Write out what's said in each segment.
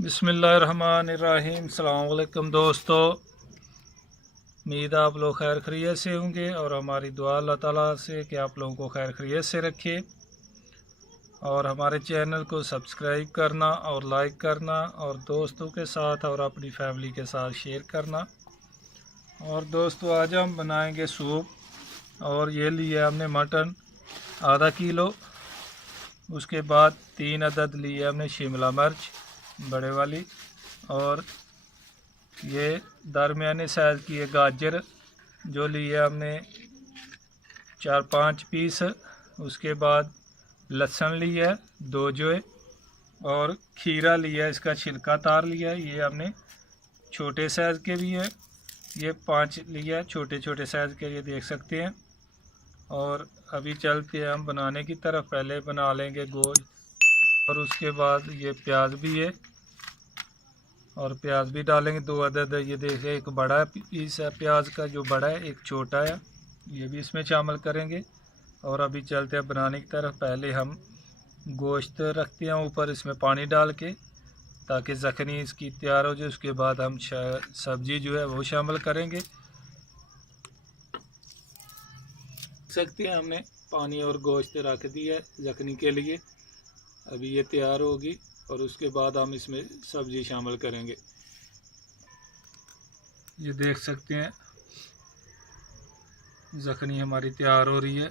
बिस्मिल्लाहिर्रहमानिर्रहीम। अस्सलाम वालेकुम दोस्तों, उम्मीद आप लोग खैर खैरियत से होंगे और हमारी दुआ अल्लाह ताला से कि आप लोगों को खैर खैरियत से रखे और हमारे चैनल को सब्सक्राइब करना और लाइक करना और दोस्तों के साथ और अपनी फैमिली के साथ शेयर करना। और दोस्तों, आज हम बनाएंगे सूप। और ये लिए हमने मटन आधा किलो, उसके बाद 3 अदद लिए हमने शिमला मिर्च बड़े वाली, और ये दरमियाने साइज़ की है गाजर जो लिए हमने 4-5 पीस। उसके बाद लहसुन लिया 2 जो, और खीरा लिया, इसका छिलका तार लिया, ये हमने छोटे साइज़ के भी है, ये 5 लिया छोटे छोटे साइज़ के, ये देख सकते हैं। और अभी चलते हैं हम बनाने की तरफ। पहले बना लेंगे गोश्त, और उसके बाद ये प्याज भी है और प्याज भी डालेंगे 2 अदद। ये देखिए, एक बड़ा पीस है प्याज का जो बड़ा है, एक छोटा है, ये भी इसमें शामिल करेंगे। और अभी चलते हैं बनाने की तरफ। पहले हम गोश्त रखते हैं ऊपर इसमें पानी डाल के, ताकि ज़ख़नी इसकी तैयार हो जाए। उसके बाद हम सब्ज़ी जो है वो शामिल करेंगे। सकते हैं हमने पानी और गोश्त रख दिया है ज़ख़नी के लिए, अभी ये तैयार होगी और उसके बाद हम इसमें सब्ज़ी शामिल करेंगे। ये देख सकते हैं ज़ख़नी हमारी तैयार हो रही है।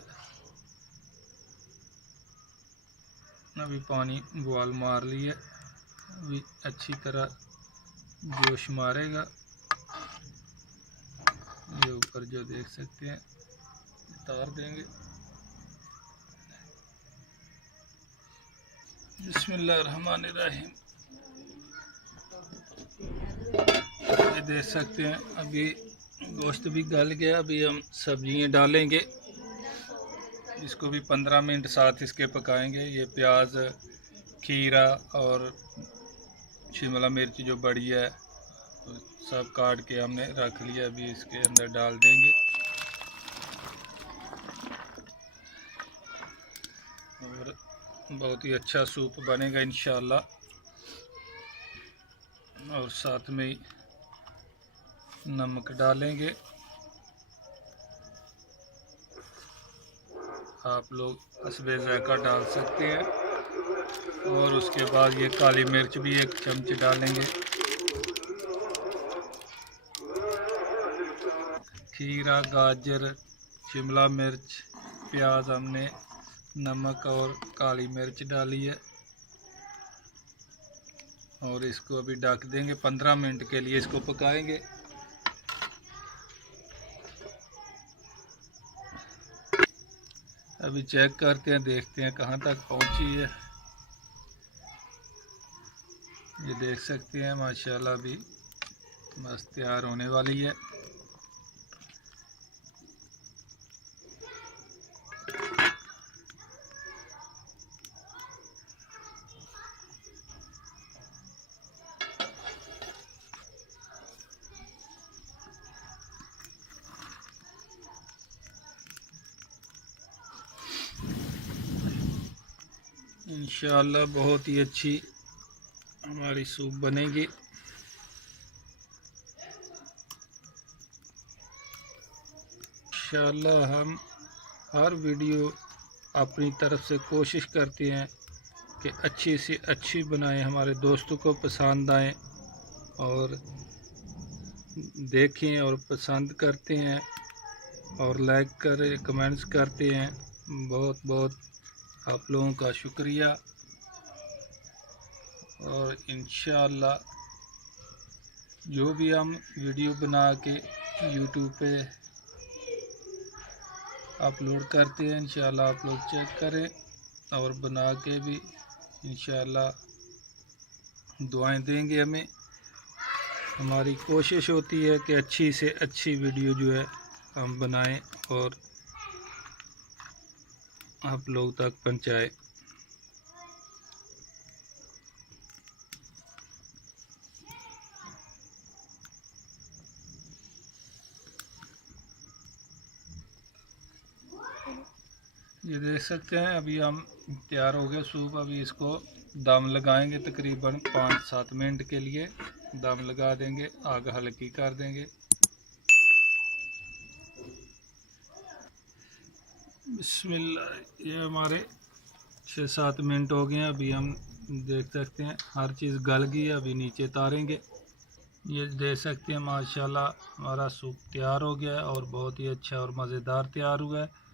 अभी पानी बुआल मार लिया, अभी अच्छी तरह जोश मारेगा। ये ऊपर जो देख सकते हैं उतार देंगे। बिस्मिल्लाहिर्रहमानिर्रहीम। ये देख सकते हैं अभी गोश्त भी गल गया। अभी हम सब्जियां डालेंगे, इसको भी 15 मिनट साथ इसके पकाएंगे। ये प्याज, खीरा और शिमला मिर्च जो बड़ी है तो सब काट के हमने रख लिया, अभी इसके अंदर डाल देंगे। और बहुत ही अच्छा सूप बनेगा इंशाल्लाह। और साथ में नमक डालेंगे। आप लोग हस्बे ज़ायक़ा डाल सकते हैं। और उसके बाद ये काली मिर्च भी 1 चमच डालेंगे। खीरा, गाजर, शिमला मिर्च, प्याज, हमने नमक और काली मिर्च डाली है। और इसको अभी ढक देंगे, 15 मिनट के लिए इसको पकाएंगे। अभी चेक करते हैं, देखते हैं कहाँ तक पहुँची है। ये देख सकते हैं माशाल्लाह अभी बस तैयार होने वाली है। इंशाअल्लाह बहुत ही अच्छी हमारी सूप बनेगी। इंशाअल्लाह हम हर वीडियो अपनी तरफ से कोशिश करते हैं कि अच्छी से अच्छी बनाएं, हमारे दोस्तों को पसंद आए और देखें और पसंद करते हैं और लाइक करें, कमेंट्स करते हैं। बहुत बहुत आप लोगों का शुक्रिया। और इंशाअल्लाह जो भी हम वीडियो बना के यूट्यूब पे अपलोड करते हैं, इंशाअल्लाह आप लोग चेक करें और बना के भी इंशाअल्लाह दुआएं देंगे हमें। हमारी कोशिश होती है कि अच्छी से अच्छी वीडियो जो है हम बनाएं और आप लोग तक पहुंचाएं। ये देख सकते हैं अभी हम तैयार हो गया सूप। अभी इसको दम लगाएंगे तकरीबन 5-7 मिनट के लिए दम लगा देंगे, आग हल्की कर देंगे। बिस्मिल्लाह। ये हमारे 6-7 मिनट हो गए हैं। अभी हम देख सकते हैं हर चीज़ गल गई है। अभी नीचे तारेंगे। ये देख सकते हैं माशाल्लाह हमारा सूप तैयार हो गया है और बहुत ही अच्छा और मज़ेदार तैयार हुआ है।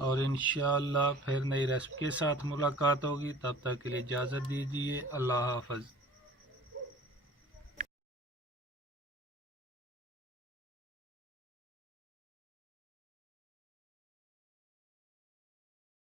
और इंशाअल्लाह फिर नई रेसिपी के साथ मुलाकात होगी। तब तक के लिए इजाज़त दीजिए। अल्लाह हाफ़िज़।